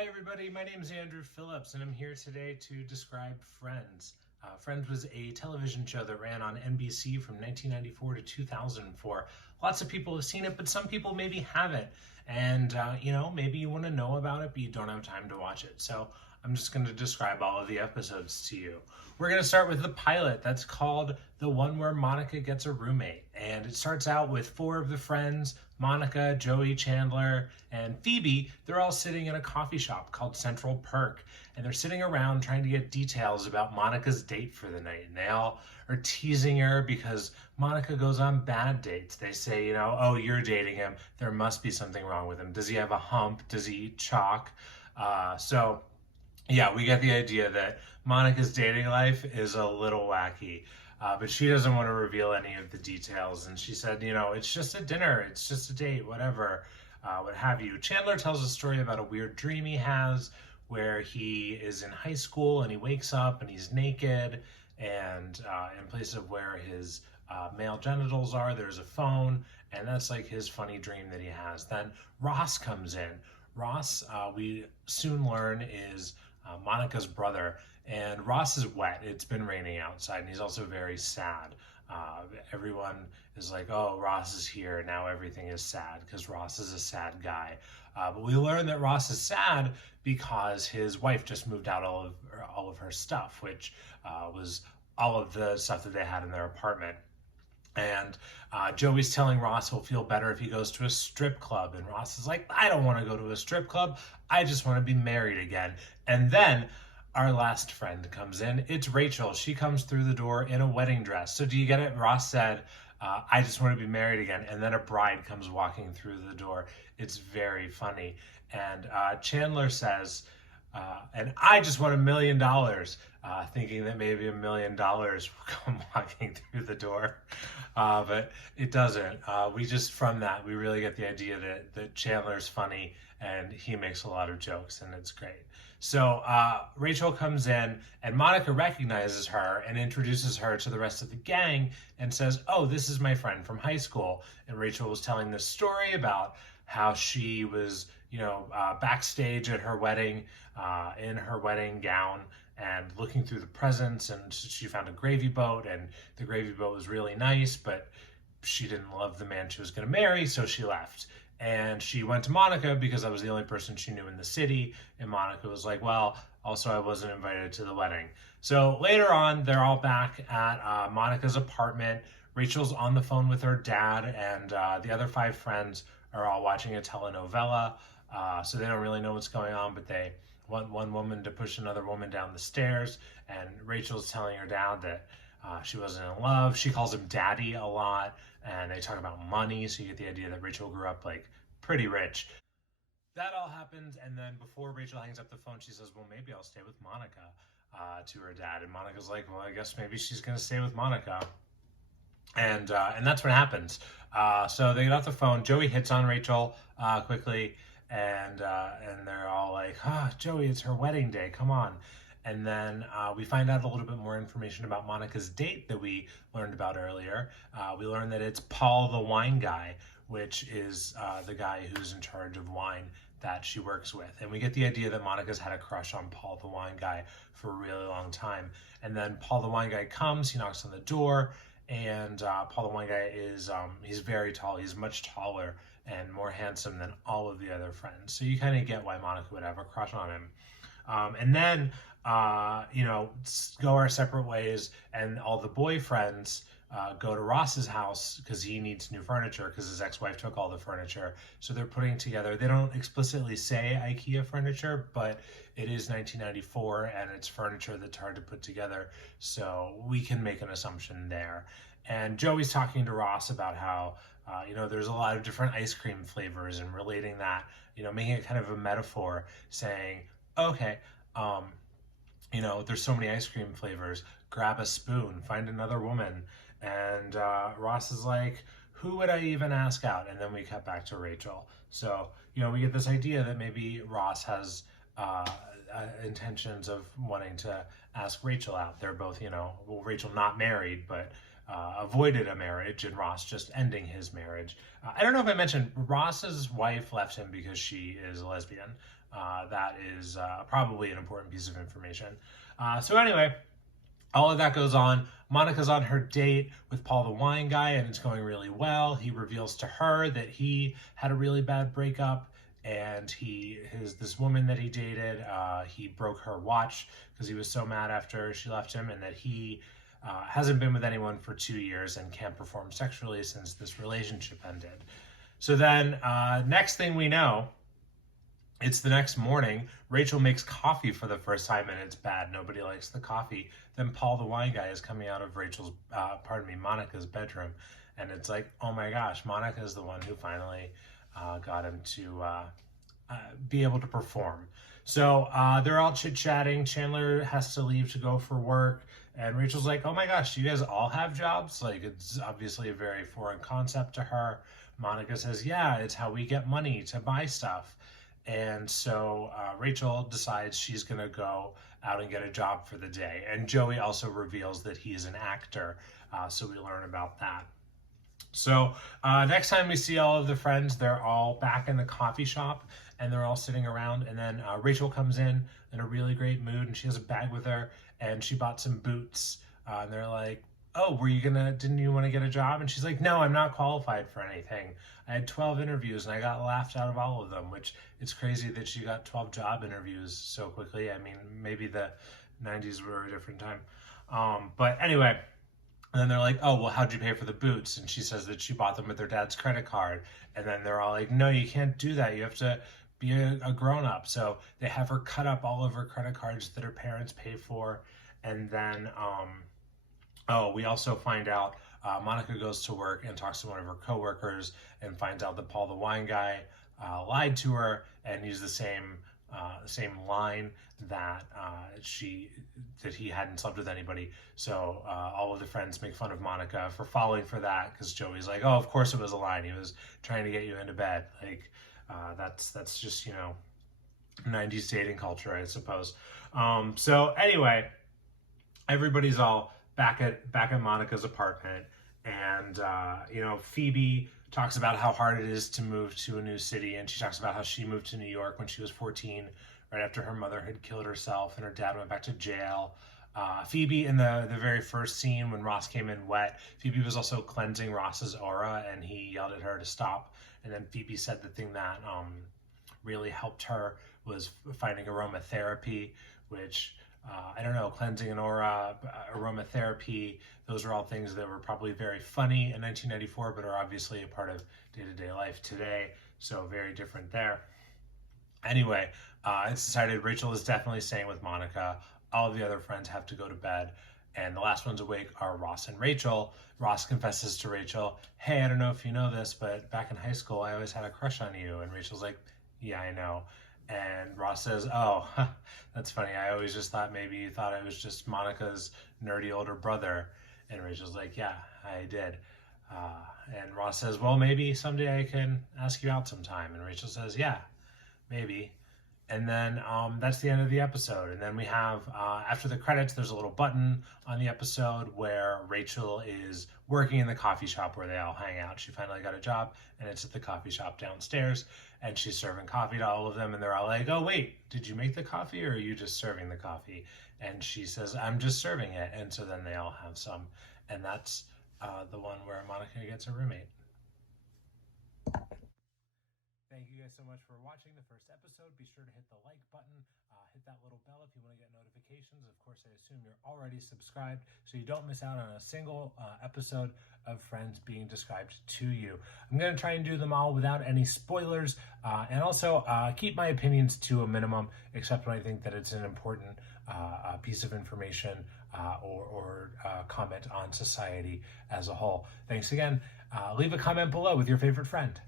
Hi everybody, my name is Andrew Phillips and I'm here today to describe Friends. Friends was a television show that ran on NBC from 1994 to 2004. Lots of people have seen it, but some people maybe haven't. And, maybe you want to know about it, but you don't have time to watch it. So I'm just going to describe all of the episodes to you. We're going to start with the pilot. That's called the one where Monica gets a roommate. And it starts out with four of the friends, Monica, Joey, Chandler, and Phoebe. They're all sitting in a coffee shop called Central Perk. And they're sitting around trying to get details about Monica's date for the night. And they all are teasing her because Monica goes on bad dates. They say, oh, you're dating him. There must be something wrong with him. Does he have a hump? Does he eat chalk? Yeah, we get the idea that Monica's dating life is a little wacky, but she doesn't want to reveal any of the details. And she said, it's just a dinner, it's just a date, whatever, what have you. Chandler tells a story about a weird dream he has where he is in high school and he wakes up and he's naked, and in place of where his male genitals are, there's a phone, and that's like his funny dream that he has. Then Ross comes in. Ross, we soon learn, is Monica's brother, and Ross is wet. It's been raining outside, and he's also very sad. Everyone is like, oh, Ross is here. Now everything is sad because Ross is a sad guy. But we learn that Ross is sad because his wife just moved out all of her stuff, which was all of the stuff that they had in their apartment. And Joey's telling Ross he'll feel better if he goes to a strip club. And Ross is like, I don't want to go to a strip club. I just want to be married again. And then our last friend comes in. It's Rachel. She comes through the door in a wedding dress. So do you get it? Ross said, I just want to be married again. And then a bride comes walking through the door. It's very funny. And Chandler says, and I just want $1 million, thinking that maybe $1 million will come walking through the door. But it doesn't. From that, we really get the idea that Chandler's funny and he makes a lot of jokes, and it's great. So Rachel comes in and Monica recognizes her and introduces her to the rest of the gang and says, oh, this is my friend from high school. And Rachel was telling this story about how she was, backstage at her wedding, in her wedding gown, and looking through the presents, and she found a gravy boat, and the gravy boat was really nice, but she didn't love the man she was going to marry, so she left. And she went to Monica because I was the only person she knew in the city, and Monica was like, well, also I wasn't invited to the wedding. So later on, they're all back at Monica's apartment. Rachel's on the phone with her dad, and the other five friends are all watching a telenovela, so they don't really know what's going on, but they want one woman to push another woman down the stairs, and Rachel's telling her dad that she wasn't in love. She calls him daddy a lot, and they talk about money, so you get the idea that Rachel grew up pretty rich. That all happens, and then before Rachel hangs up the phone, she says, well, maybe I'll stay with Monica, to her dad, and Monica's like, well, I guess maybe she's gonna stay with Monica. And that's what happens. So they get off the phone. Joey hits on Rachel quickly, and they're all like, Joey, it's her wedding day. Come on. And then we find out a little bit more information about Monica's date that we learned about earlier. We learned that it's Paul the wine guy, which is the guy who's in charge of wine that she works with. And we get the idea that Monica's had a crush on Paul the wine guy for a really long time. And then Paul the wine guy comes, he knocks on the door, and Paul the wine guy is, he's very tall. He's much taller and more handsome than all of the other friends. So you kind of get why Monica would have a crush on him. And then, go our separate ways, and all the boyfriends go to Ross's house because he needs new furniture because his ex-wife took all the furniture. So they're putting together, they don't explicitly say IKEA furniture, but it is 1994 and it's furniture that's hard to put together. So we can make an assumption there. And Joey's talking to Ross about how, there's a lot of different ice cream flavors, and relating that, making it kind of a metaphor, saying, okay, there's so many ice cream flavors, grab a spoon, find another woman. And Ross is like, who would I even ask out? And then we cut back to Rachel. So, we get this idea that maybe Ross has intentions of wanting to ask Rachel out. They're both, Rachel not married, but avoided a marriage, and Ross just ending his marriage. I don't know if I mentioned, Ross's wife left him because she is a lesbian. that is probably an important piece of information. So anyway, all of that goes on. Monica's on her date with Paul the wine guy, and it's going really well. He reveals to her that he had a really bad breakup, and this woman that he dated, he broke her watch because he was so mad after she left him, and that he hasn't been with anyone for 2 years and can't perform sexually since this relationship ended. So then, next thing we know, it's the next morning. Rachel makes coffee for the first time, and it's bad. Nobody likes the coffee. Then Paul, the wine guy, is coming out of Monica's bedroom, and it's like, oh my gosh, Monica is the one who finally got him to be able to perform. So they're all chit-chatting. Chandler has to leave to go for work, and Rachel's like, oh my gosh, you guys all have jobs? Like, it's obviously a very foreign concept to her. Monica says, yeah, it's how we get money to buy stuff. And so Rachel decides she's going to go out and get a job for the day. And Joey also reveals that he's an actor, so we learn about that. So next time we see all of the friends, they're all back in the coffee shop, and they're all sitting around. And then Rachel comes in a really great mood, and she has a bag with her, and she bought some boots. And they're like, oh, didn't you want to get a job? And she's like, no, I'm not qualified for anything. I had 12 interviews and I got laughed out of all of them, which it's crazy that she got 12 job interviews so quickly. I mean, maybe the 90s were a different time. But anyway, and then they're like, oh, well, how'd you pay for the boots? And she says that she bought them with her dad's credit card. And then they're all like, no, you can't do that. You have to be a grown-up. So they have her cut up all of her credit cards that her parents pay for. And then, we also find out Monica goes to work and talks to one of her coworkers and finds out that Paul the wine guy lied to her and used the same line that he hadn't slept with anybody. So all of the friends make fun of Monica for falling for that, because Joey's like, oh, of course it was a lie. He was trying to get you into bed. Like that's just 90s dating culture, I suppose. So anyway, everybody's all back at Monica's apartment, and Phoebe talks about how hard it is to move to a new city, and she talks about how she moved to New York when she was 14, right after her mother had killed herself and her dad went back to jail. Phoebe, in the very first scene when Ross came in wet, Phoebe was also cleansing Ross's aura, and he yelled at her to stop. And then Phoebe said the thing that really helped her was finding aromatherapy, which I don't know, cleansing an aura, aromatherapy, those are all things that were probably very funny in 1994, but are obviously a part of day-to-day life today, so very different there. Anyway, it's decided Rachel is definitely staying with Monica. All of the other friends have to go to bed, and the last ones awake are Ross and Rachel. Ross confesses to Rachel, hey, I don't know if you know this, but back in high school, I always had a crush on you. And Rachel's like, yeah, I know. And Ross says, oh, that's funny. I always just thought maybe you thought I was just Monica's nerdy older brother. And Rachel's like, yeah, I did. And Ross says, well, maybe someday I can ask you out sometime. And Rachel says, yeah, maybe. And then that's the end of the episode. And then we have, after the credits, there's a little button on the episode where Rachel is working in the coffee shop where they all hang out. She finally got a job, and it's at the coffee shop downstairs. And she's serving coffee to all of them. And they're all like, oh, wait, did you make the coffee, or are you just serving the coffee? And she says, I'm just serving it. And so then they all have some. And that's the one where Monica gets a roommate. Thank you guys so much for watching the first episode. Be sure to hit the like button, hit that little bell if you want to get notifications. Of course, I assume you're already subscribed, so you don't miss out on a single episode of Friends being described to you. I'm going to try and do them all without any spoilers, and also keep my opinions to a minimum, except when I think that it's an important piece of information or comment on society as a whole. Thanks again. Leave a comment below with your favorite friend.